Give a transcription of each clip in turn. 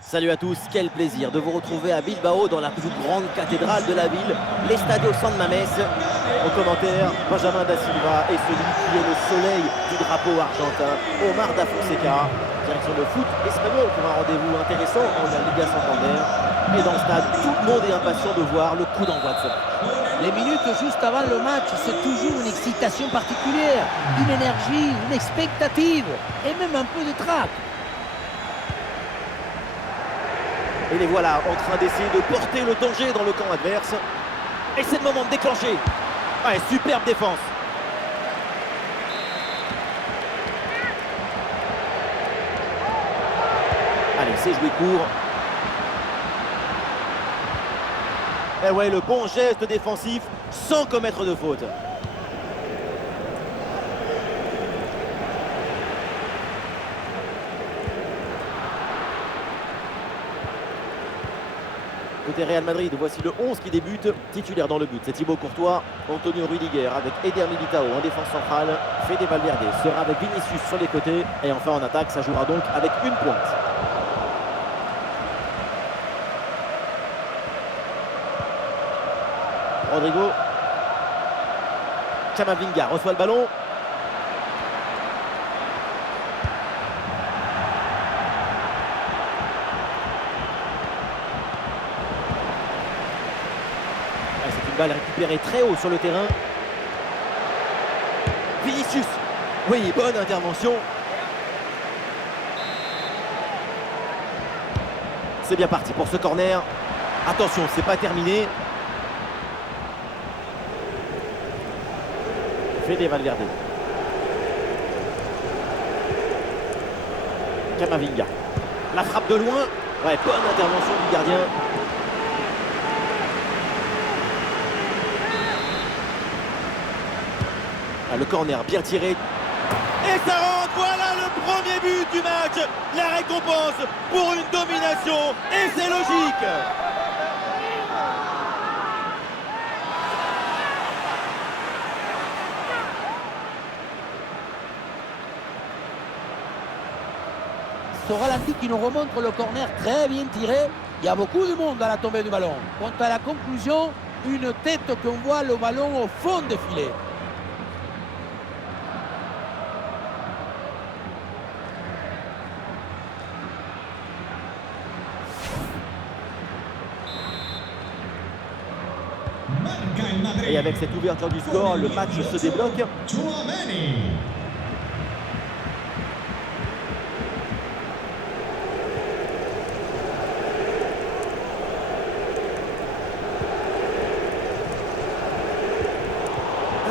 Salut à tous, quel plaisir de vous retrouver à Bilbao dans la plus grande cathédrale de la ville, l'Estadio San Mamés. Au commentaire, Benjamin da Silva et celui qui est le soleil du drapeau argentin, Omar da Fonseca. Direction le foot espagnol pour un rendez-vous intéressant en la Liga Santander. Et dans le stade, tout le monde est impatient de voir le coup d'envoi de ce match. Les minutes juste avant le match, c'est toujours une excitation particulière, une énergie, une expectative et même un peu de trac. Et les voilà en train d'essayer de porter le danger dans le camp adverse. Et c'est le moment de déclencher. Ouais, superbe défense. Allez, c'est joué court. Et ouais, le bon geste défensif sans commettre de faute. Côté Real Madrid, voici le 11 qui débute, titulaire dans le but. C'est Thibaut Courtois, Antonio Rudiger avec Eder Militao en défense centrale. Fede Valverde sera avec Vinicius sur les côtés. Et enfin en attaque, ça jouera donc avec une pointe. Rodrigo. Camavinga reçoit le ballon. C'est une balle récupérée très haut sur le terrain. Vinicius. Oui, bonne intervention. C'est bien parti pour ce corner. Attention, c'est pas terminé. Fede Valverde. Camavinga. La frappe de loin. Ouais, bonne intervention du gardien. Ah, le corner bien tiré. Et ça rentre. Voilà le premier but du match. La récompense pour une domination. Et c'est logique. Ce ralenti qui nous remontre le corner très bien tiré. Il y a beaucoup de monde à la tombée du ballon. Quant à la conclusion, une tête qu'on voit le ballon au fond des filets. Et avec cette ouverture du score, le match se débloque.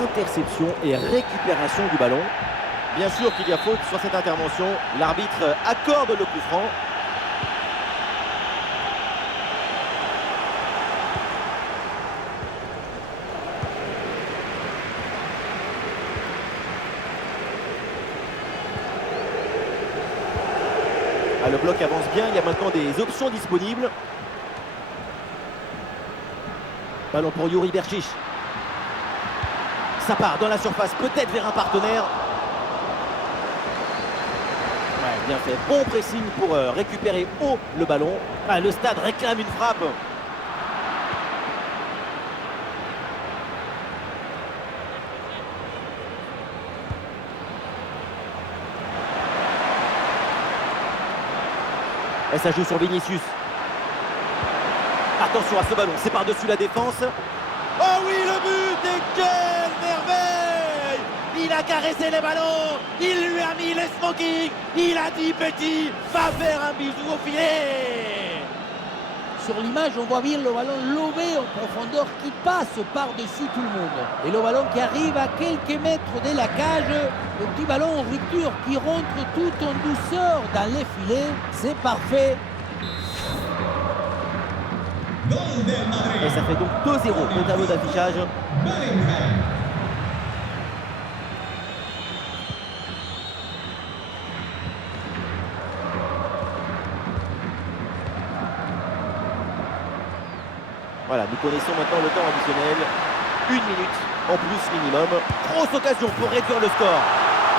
Interception et récupération du ballon. Bien sûr qu'il y a faute sur cette intervention. L'arbitre accorde le coup franc. Ah, le bloc avance bien, il y a maintenant des options disponibles. Ballon pour Yuri Berchiche. Ça part dans la surface, peut-être vers un partenaire. Ouais, bien fait. Bon pressing pour récupérer haut le ballon. Ah, le stade réclame une frappe. Et ça joue sur Vinicius. Attention à ce ballon, c'est par-dessus la défense. Oh oui, le but! Et quelle merveille! Il a caressé les ballons, il lui a mis les smoking, il a dit petit, va faire un bisou au filet! Sur l'image, on voit bien le ballon lobé en profondeur qui passe par-dessus tout le monde. Et le ballon qui arrive à quelques mètres de la cage, le petit ballon en rupture qui rentre tout en douceur dans les filets. C'est parfait. Et ça fait donc 2-0 au tableau d'affichage. Voilà, nous connaissons maintenant le temps additionnel. 1 minute en plus minimum. Grosse occasion pour réduire le score.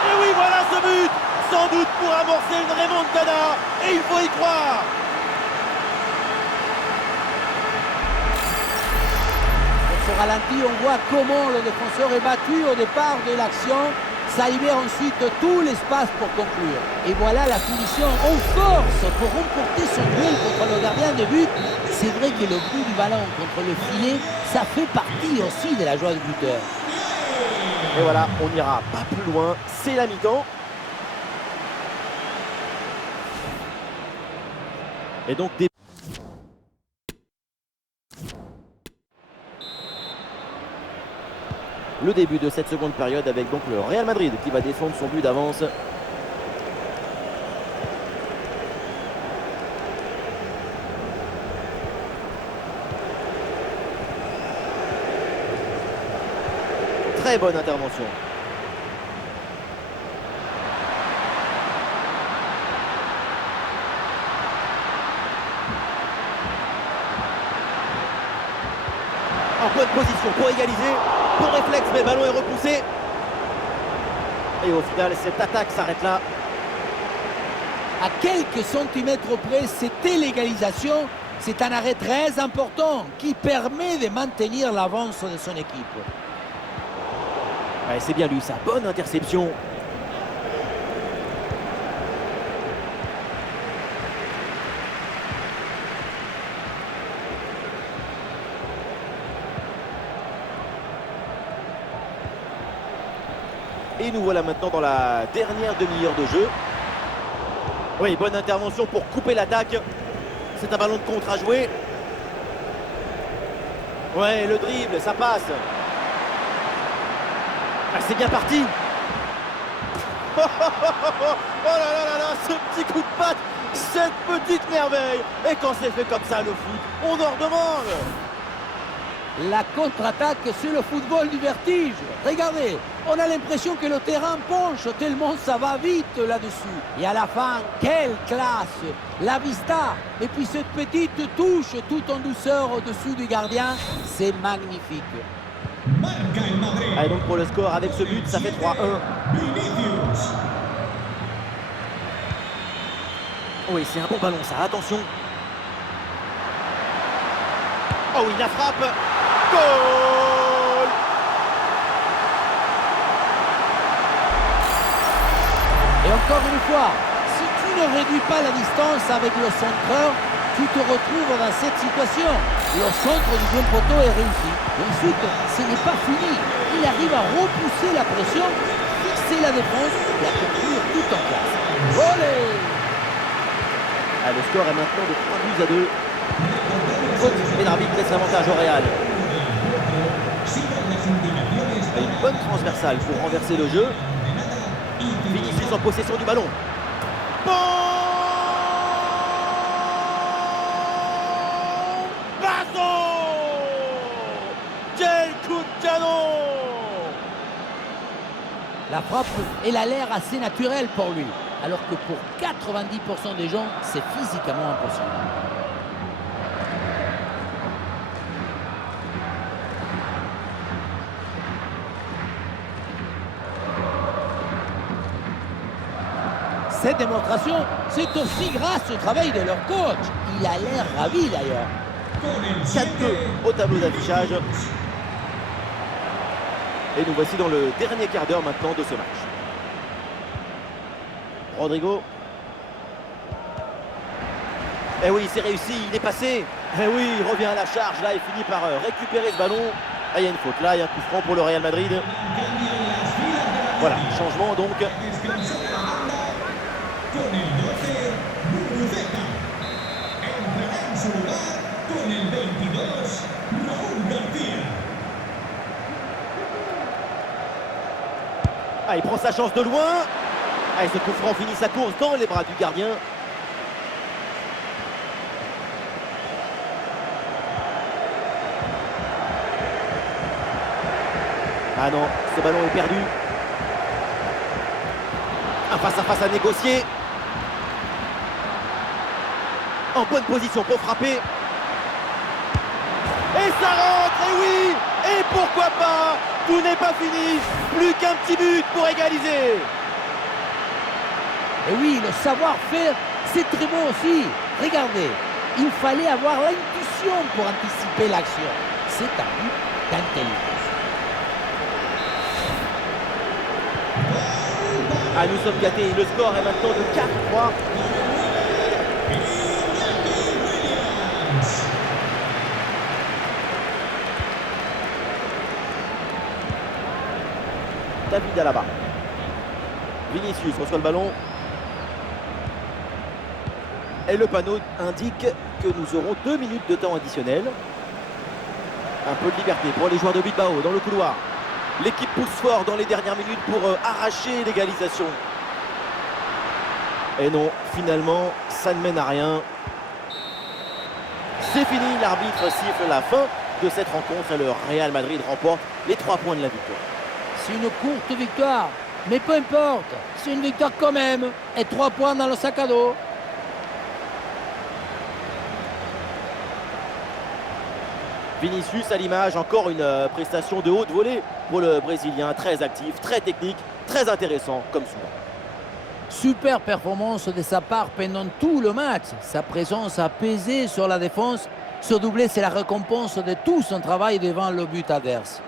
Et oui, voilà ce but! Sans doute pour amorcer une remontada. Et il faut y croire. au ralenti, on voit comment le défenseur est battu au départ de l'action. Ça libère ensuite tout l'espace pour conclure. Et voilà la finition en force pour remporter son duel contre le gardien de but. C'est vrai que le bout du ballon contre le filet, ça fait partie aussi de la joie du buteur. Et voilà, on n'ira pas plus loin. C'est la mi-temps. Et donc des... Le début de cette seconde période avec donc le Real Madrid qui va défendre son but d'avance. Très bonne intervention. En bonne position pour égaliser. Bon réflexe, mais le ballon est repoussé. Et au final, cette attaque s'arrête là. À quelques centimètres près, c'était l'égalisation. C'est un arrêt très important qui permet de maintenir l'avance de son équipe. Ouais, c'est bien lui, sa bonne interception. Et nous voilà maintenant dans la dernière demi-heure de jeu. Oui, bonne intervention pour couper l'attaque. C'est un ballon de contre à jouer. Ouais, le dribble, ça passe. Ah, c'est bien parti. Oh là là là là, ce petit coup de patte, cette petite merveille. Et quand c'est fait comme ça, le foot, on en redemande. La contre-attaque, c'est le football du vertige. Regardez, on a l'impression que le terrain penche tellement ça va vite là-dessus. Et à la fin, quelle classe! La vista, et puis cette petite touche tout en douceur au-dessus du gardien, c'est magnifique. Allez, donc pour le score, avec ce but, ça fait 3-1. Oui, c'est un bon ballon ça, attention. Oh oui, la frappe. Goal! Et encore une fois, si tu ne réduis pas la distance avec le centreur, tu te retrouves dans cette situation. Le centre du deuxième poteau est réussi. Et ensuite, ce n'est pas fini. Il arrive à repousser la pression, fixer la défense et à conclure tout en place. Olé! Ah, le score est maintenant de 3 buts à 2. Et l'arbitre laisse l'avantage au Real. Et une bonne transversale pour renverser le jeu. Vinicius en possession du ballon. Bon bâton! Quel coup de canon! La frappe, elle a l'air assez naturelle pour lui, alors que pour 90% des gens, c'est physiquement impossible. Cette démonstration, c'est aussi grâce au travail de leur coach. Il a l'air ravi d'ailleurs. 4-2 au tableau d'affichage. Et nous voici dans le dernier quart d'heure maintenant de ce match. Rodrigo. Eh oui, c'est réussi, il est passé. Eh oui, il revient à la charge. Là, il finit par récupérer ce ballon. Ah, il y a une faute. Là, il y a un coup franc pour le Real Madrid. Voilà, changement donc. Ah, il prend sa chance de loin. Ah, et ce coup franc finit sa course dans les bras du gardien. Ah non, ce ballon est perdu. Un face-à-face à négocier. En bonne position pour frapper. Et ça rentre, et oui. Et pourquoi pas? Tout n'est pas fini. Plus qu'un petit but pour égaliser. Et oui, le savoir-faire, c'est très bon aussi. Regardez, il fallait avoir l'intuition pour anticiper l'action. C'est un but Dantel. Ah, nous sommes gâtés. Le score est maintenant de 4-3. David Alaba. Vinicius reçoit le ballon. Et le panneau indique que nous aurons 2 minutes de temps additionnel. Un peu de liberté pour les joueurs de Bilbao dans le couloir. L'équipe pousse fort dans les dernières minutes pour arracher l'égalisation. Et non, finalement, ça ne mène à rien. C'est fini, l'arbitre siffle la fin de cette rencontre et le Real Madrid remporte les 3 points de la victoire. C'est une courte victoire, mais peu importe, c'est une victoire quand même. Et 3 points dans le sac à dos. Vinicius à l'image, encore une prestation de haute volée pour le Brésilien, très actif, très technique, très intéressant comme souvent. Super performance de sa part pendant tout le match. Sa présence a pesé sur la défense. Ce doublé, c'est la récompense de tout son travail devant le but adverse.